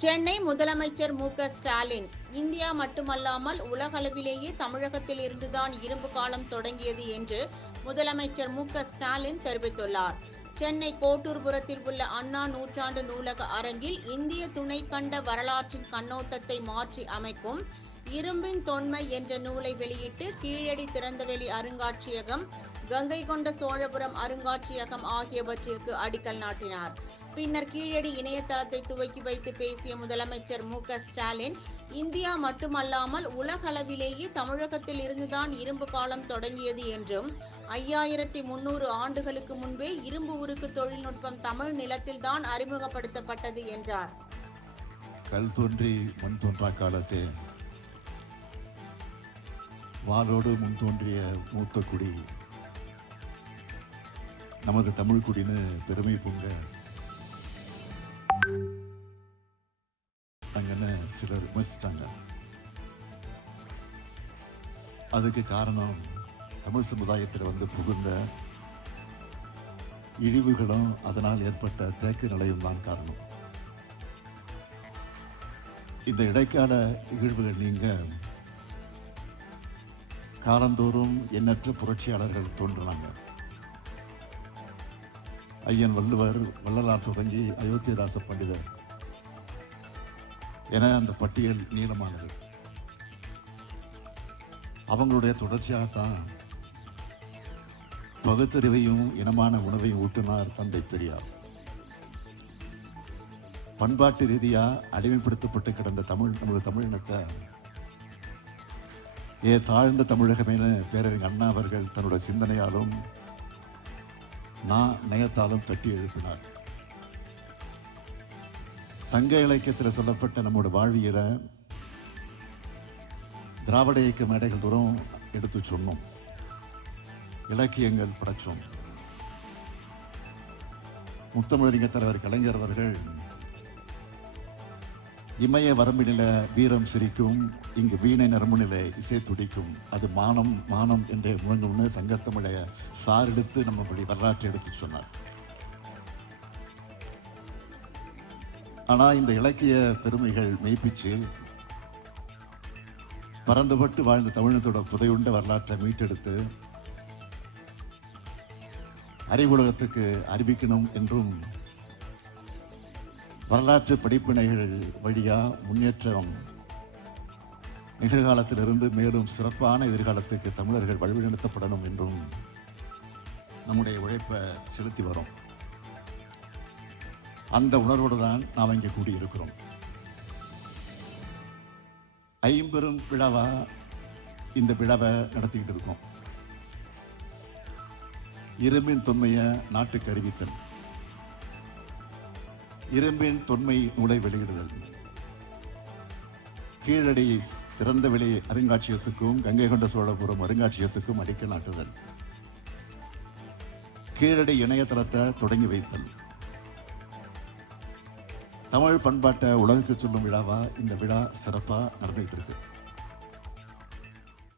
சென்னை முதலமைச்சர் மு க ஸ்டாலின் இந்தியா மட்டுமல்லாமல் உலகளவிலேயே தமிழகத்தில் இருந்துதான் இரும்பு காலம் தொடங்கியது என்று முதலமைச்சர் மு க ஸ்டாலின் தெரிவித்துள்ளார். சென்னை கோட்டூர்புரத்தில் உள்ள அண்ணா நூற்றாண்டு நூலக அரங்கில் இந்திய துணை கண்ட வரலாற்றின் கண்ணோட்டத்தை மாற்றி அமைக்கும் இரும்பின் தொன்மை என்ற நூலை வெளியிட்டு கீழடி திறந்தவெளி அருங்காட்சியகம் கங்கை கொண்ட சோழபுரம் அருங்காட்சியகம் ஆகியவற்றிற்கு அடிக்கல் நாட்டினார். பின்னர் கீழடி இணையதளத்தை துவக்கி வைத்து பேசிய முதலமைச்சர் மு க ஸ்டாலின் இந்தியா மட்டுமல்லாமல் உலகளவிலேயே தமிழகத்தில் இருந்துதான் இரும்பு காலம் தொடங்கியது என்றும் ஐயாயிரத்தி முன்னூறு ஆண்டுகளுக்கு முன்பே இரும்பு உருக்கு தொழில்நுட்பம் தமிழ் நிலத்தில்தான் அறிமுகப்படுத்தப்பட்டது என்றார். கல் தோன்றி மண் தோன்றா காலத்தே வாளோடு முன் தோன்றிய மூத்த குடி நமது தமிழ் குடின்னு பெருமை பொங்க அங்கன்னு சிலர் விமர்சித்தாங்க அதுக்கு காரணம் தமிழ் சமுதாயத்தில் வந்து புகுந்த இழிவுகளும் அதனால் ஏற்பட்ட தேக்க நிலையும் தான் காரணம். இந்த இடைக்கால நிகழ்வுகள் நீங்க காலந்தோறும் எண்ணற்ற புரட்சியாளர்கள் தோன்றினாங்க. ஐயன் வள்ளுவர் வள்ளலார் தொடங்கி அயோத்தியதாச பண்டிதர் என அந்த பட்டியல் நீளமானது. அவங்களுடைய தொடர்ச்சியாகத்தான் பகுத்தறிவையும் இனமான உணவையும் ஊட்டினார் தந்தை பெரியார். பண்பாட்டு ரீதியாக அடிமைப்படுத்தப்பட்டு கிடந்த தமிழ் நமது தமிழினத்தை ஏ தாழ்ந்த தமிழகமென பேரறிஞர் அண்ணா அவர்கள் தன்னுடைய சிந்தனையாலும் நான் நயத்தாலும் தட்டி எழுப்பினார். சங்க இலக்கியத்தில் சொல்லப்பட்ட நம்மோட வாழ்வியலை திராவிட இயக்க மேடைகள் தூரம் எடுத்து சொன்னோம். இலக்கியங்கள் படைச்சோம். முத்தமிழறிஞர் தலைவர் கலைஞர் அவர்கள் இமய வரம்பினில வீரம் சிரிக்கும் இங்கு வீணை நரம்புநில இசை துடிக்கும் அது மானம் மானம் என்ற முழங்கும்னு சங்கத்தமிழைய சாரெடுத்து நம்மளுடைய வரலாற்றை எடுத்து சொன்னார். ஆனால் இந்த இலக்கிய பெருமைகள் மெய்ப்பிச்சு பறந்துபட்டு வாழ்ந்த தமிழகத்தோட புதையுண்ட வரலாற்றை மீட்டெடுத்து அறிவுலகத்துக்கு அறிவிக்கணும் என்றும் வரலாற்று படிப்பினைகள் வழியாக முன்னேற்றம் நிகழ்காலத்திலிருந்து மேலும் சிறப்பான எதிர்காலத்துக்கு தமிழர்கள் வழிநடத்தப்படணும் என்றும் நம்முடைய உழைப்பை செலுத்தி வரோம். அந்த உணர்வோடு தான் நாம் இங்கே கூடியிருக்கிறோம். ஐம்பெரும் விழாவா இந்த விழாவை நடத்திக்கிட்டு இருக்கோம். இரும்பின் தொன்மையை நாட்டுக்கு அறிவித்தல். இரும்பின் தொன்மை நூலை வெளியிடுதல். கீழடியை திறந்த வெளி அருங்காட்சியகத்துக்கும் கங்கை கொண்ட சோழபுரம் அருங்காட்சியகத்துக்கும் அடிக்கல் நாட்டுதல். கீழடி இணையதளத்தை தொடங்கி வைத்தல். தமிழ் பண்பாட்டை உலகுக்கு சொல்லும் விழாவா? இந்த விழா சிறப்பாக நடந்துகிட்டு இருக்கு.